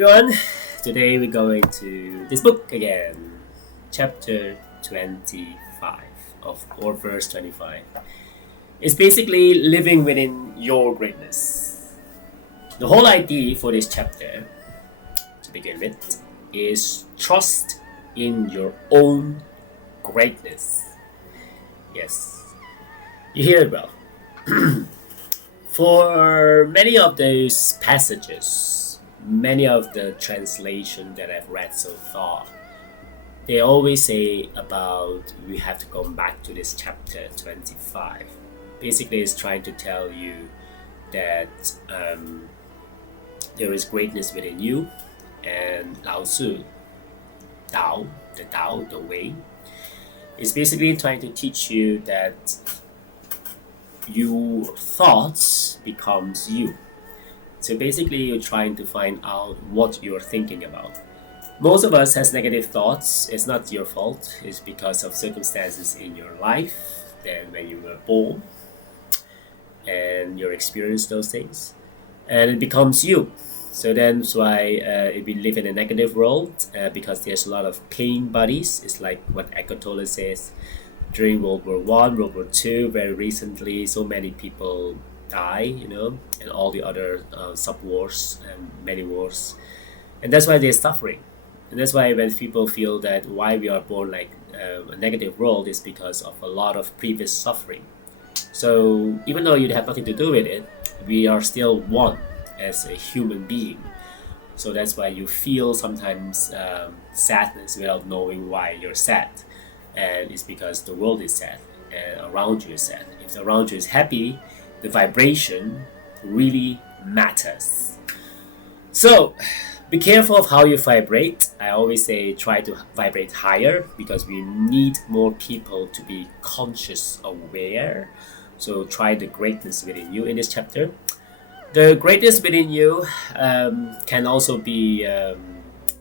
everyone. Today we're going to this book again, chapter 25 or verse 25. It's basically living within your greatness. The whole idea for this chapter, to begin with, is trust in your own greatness. Yes, you hear it well. For many of those passages, many of the translation that I've read so far, they always say about we have to come back to this chapter 25. Basically, it's trying to tell you that there is greatness within you, and Lao Tzu, Tao, the Wei, is basically trying to teach you that your thoughts becomes you. So basically, you're trying to find out what you're thinking about. Most of us has negative thoughts. It's not your fault. It's because of circumstances in your life. Then when you were born, and you experience those things, and it becomes you. So that's why we live in a negative world because there's a lot of pain bodies. It's like what Eckhart Tolle says. During World War One, World War Two, very recently, so many people die, and all the other sub-wars and many wars. And that's why they're suffering. And that's why when people feel that why we are born like a negative world is because of a lot of previous suffering. So even though you have nothing to do with it, we are still one as a human being. So that's why you feel sometimes sadness without knowing why you're sad. And it's because the world is sad and around you is sad. If around you is happy, the vibration really matters. So be careful of how you vibrate. I always say try to vibrate higher because we need more people to be conscious aware. So try the greatness within you in this chapter. The greatness within you can also be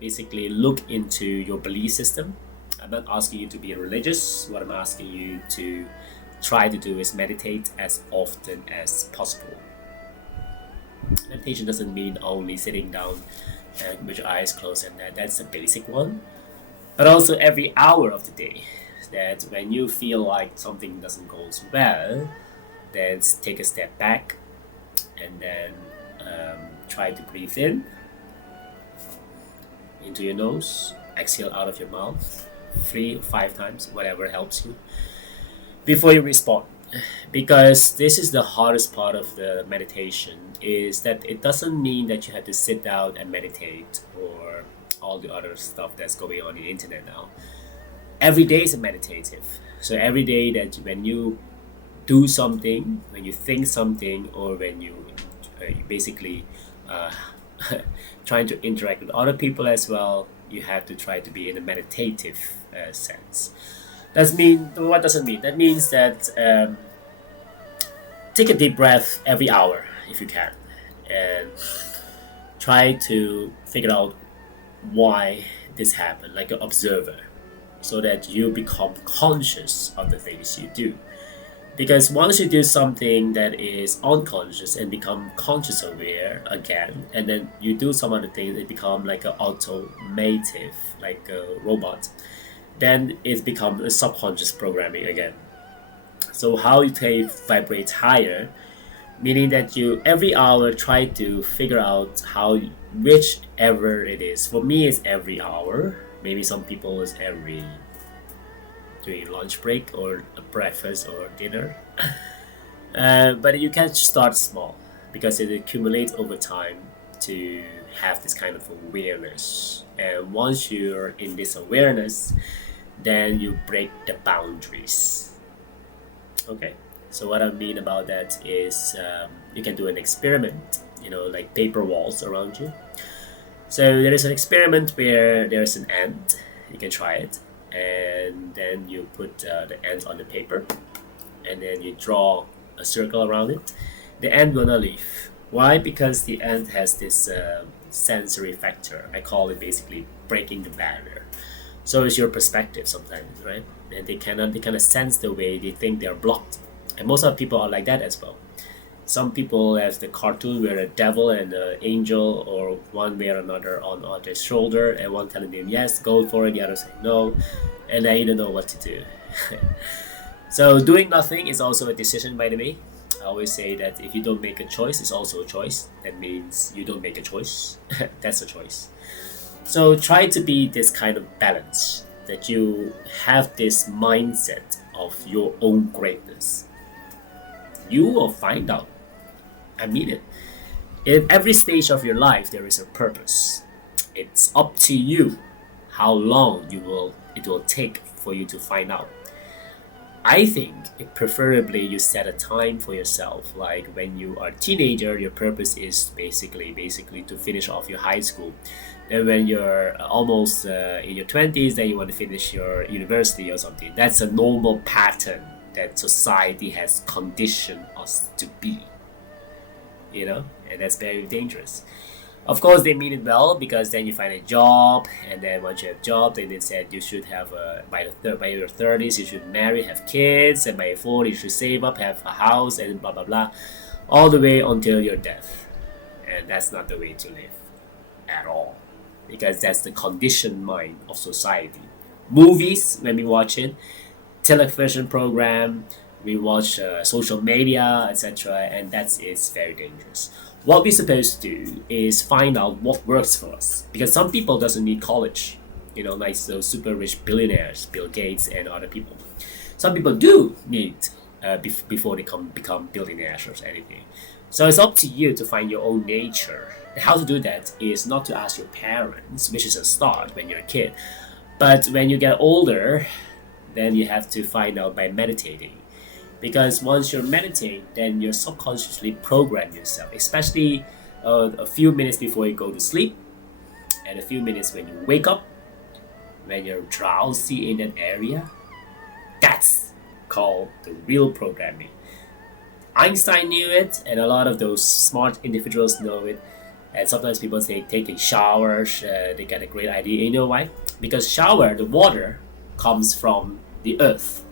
basically look into your belief system. I'm not asking you to be religious. What I'm asking you to try to do is meditate as often as possible. Meditation doesn't mean only sitting down and with your eyes closed, and that's the basic one. But also every hour of the day, that when you feel like something doesn't go so well, then take a step back and then try to breathe in into your nose, exhale out of your mouth 3 or 5 times, whatever helps you, before you respond. Because this is the hardest part of the meditation, is that it doesn't mean that you have to sit down and meditate or all the other stuff that's going on the internet now. Every day is a meditative. So every day that when you do something, when you think something, or when you basically trying to interact with other people as well, you have to try to be in a meditative sense. What does it mean? That means that take a deep breath every hour if you can, and try to figure out why this happened, like an observer, so that you become conscious of the things you do. Because once you do something that is unconscious and become conscious aware again, and then you do some other things, it become like an automative, like a robot, then it becomes a subconscious programming again. So how you can vibrate higher, meaning that you every hour try to figure out how, whichever it is. For me, it's every hour. Maybe some people is every during lunch break or a breakfast or dinner. But you can start small because it accumulates over time to have this kind of awareness. And once you're in this awareness, then you break the boundaries. Okay, so what I mean about that is you can do an experiment, like paper walls around you. So there is an experiment where there's an ant. You can try it. And then you put the ant on the paper, and then you draw a circle around it. The ant gonna leave. Why? Because the ant has this sensory factor. I call it basically breaking the barrier. So it's your perspective sometimes, right? And they cannot sense the way they think they're blocked. And most of the people are like that as well. Some people have the cartoon where a devil and an angel or one way or another on their shoulder, and one telling them yes, go for it, the other saying no, and they don't know what to do. So doing nothing is also a decision, by the way. I always say that if you don't make a choice, it's also a choice. That means you don't make a choice. That's a choice. So try to be this kind of balance, that you have this mindset of your own greatness. You will find out. I mean it. In every stage of your life, there is a purpose. It's up to you how long it will take for you to find out. I think preferably you set a time for yourself. Like when you are a teenager, your purpose is basically to finish off your high school. Then when you're almost in your 20s, then you want to finish your university or something. That's a normal pattern that society has conditioned us to be. And that's very dangerous. Of course, they mean it well, because then you find a job, and then once you have a job, then they said you should have by your 30s you should marry, have kids, and by your 40s you should save up, have a house, and blah blah blah, all the way until your death. And that's not the way to live at all, because that's the conditioned mind of society. Movies, when we watch it, television program, we watch social media, etc., and it's very dangerous. What we're supposed to do is find out what works for us, because some people doesn't need college, like those super rich billionaires, Bill Gates and other people. Some people do need before they become billionaires or anything. So it's up to you to find your own nature. How to do that is not to ask your parents, which is a start when you're a kid, but when you get older, then you have to find out by meditating. Because once you meditate, then you subconsciously program yourself, especially a few minutes before you go to sleep, and a few minutes when you wake up, when you're drowsy in that area. That's called the real programming. Einstein knew it, and a lot of those smart individuals know it. And sometimes people say taking showers, they get a great idea. You know why? Because the water comes from the earth,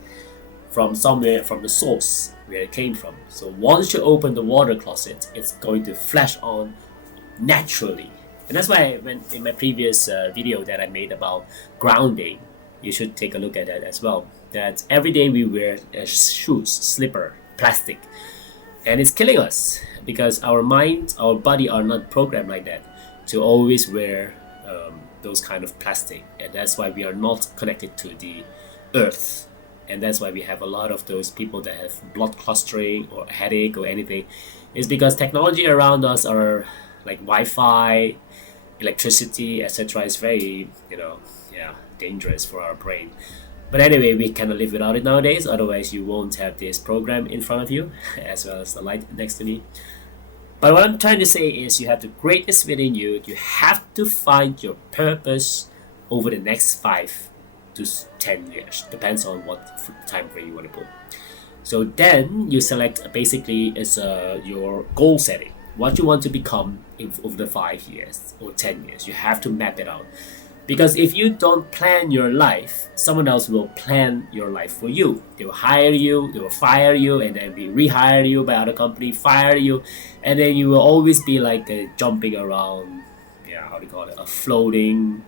from somewhere, from the source where it came from. So once you open the water closet, it's going to flash on naturally. And that's why in my previous video that I made about grounding, you should take a look at that as well. That every day we wear shoes, slipper, plastic, and it's killing us, because our mind, our body are not programmed like that to always wear those kind of plastic. And that's why we are not connected to the earth. And that's why we have a lot of those people that have blood clustering or headache or anything. It's because technology around us are like Wi-Fi, electricity, etc. is very, dangerous for our brain. But anyway, we cannot live without it nowadays. Otherwise, you won't have this program in front of you, as well as the light next to me. But what I'm trying to say is, you have the greatness within you. You have to find your purpose over the next 5 to 10 years, depends on what time frame you want to put. So then you select basically as your goal setting, what you want to become over the 5 years or 10 years. You have to map it out, because if you don't plan your life, someone else will plan your life for you. They will hire you, they will fire you, and then be rehire you by other company, fire you, and then you will always be like jumping around, a floating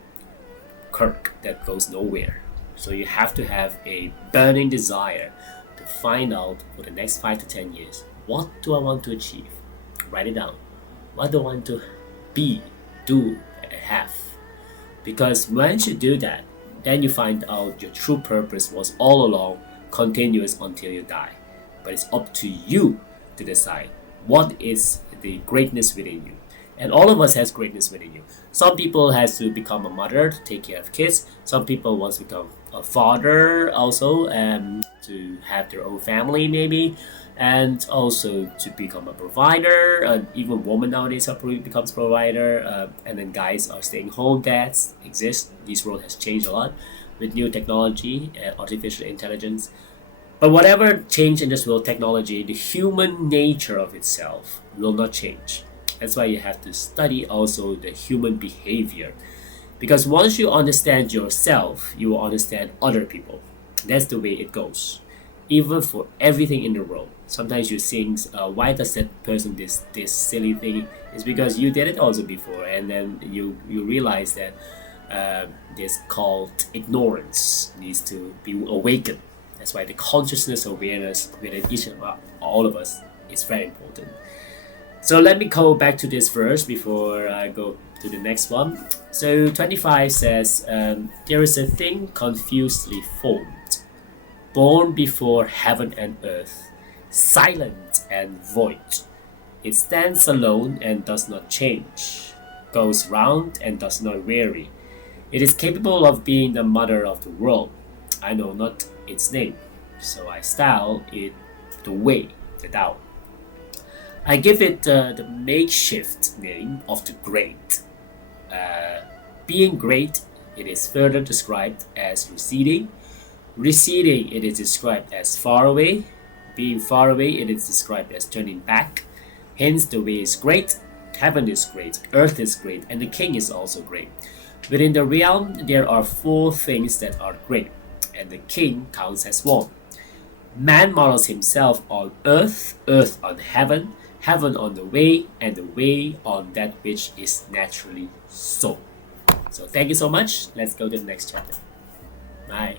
Kirk that goes nowhere. So you have to have a burning desire to find out for the next 5 to 10 years, what do I want to achieve? Write it down. What do I want to be, do, and have? Because once you do that, then you find out your true purpose was all along continuous until you die. But it's up to you to decide what is the greatness within you. And all of us has greatness within you. Some people has to become a mother to take care of kids. Some people want to become a father also, to have their own family maybe, and also to become a provider. And even women nowadays becomes provider. And then guys are staying home dads exist. This world has changed a lot with new technology and artificial intelligence. But whatever change in this world, technology, the human nature of itself will not change. That's why you have to study also the human behavior. Because once you understand yourself, you will understand other people. That's the way it goes. Even for everything in the world. Sometimes you think, why does that person this silly thing? It's because you did it also before, and then you realize that this called ignorance needs to be awakened. That's why the consciousness awareness within each of all of us is very important. So let me go back to this verse before I go to the next one. So 25 says, there is a thing confusedly formed, born before heaven and earth, silent and void. It stands alone and does not change, goes round and does not weary. It is capable of being the mother of the world. I know not its name, so I style it the Wei, the Tao. I give it the makeshift name of the great. Being great, it is further described as receding. Receding, it is described as far away. Being far away, it is described as turning back. Hence, the way is great, heaven is great, earth is great, and the king is also great. Within the realm, there are 4 things that are great, and the king counts as one. Man models himself on earth, earth on heaven, heaven on the way, and the way on that which is naturally so. So thank you so much. Let's go to the next chapter. Bye.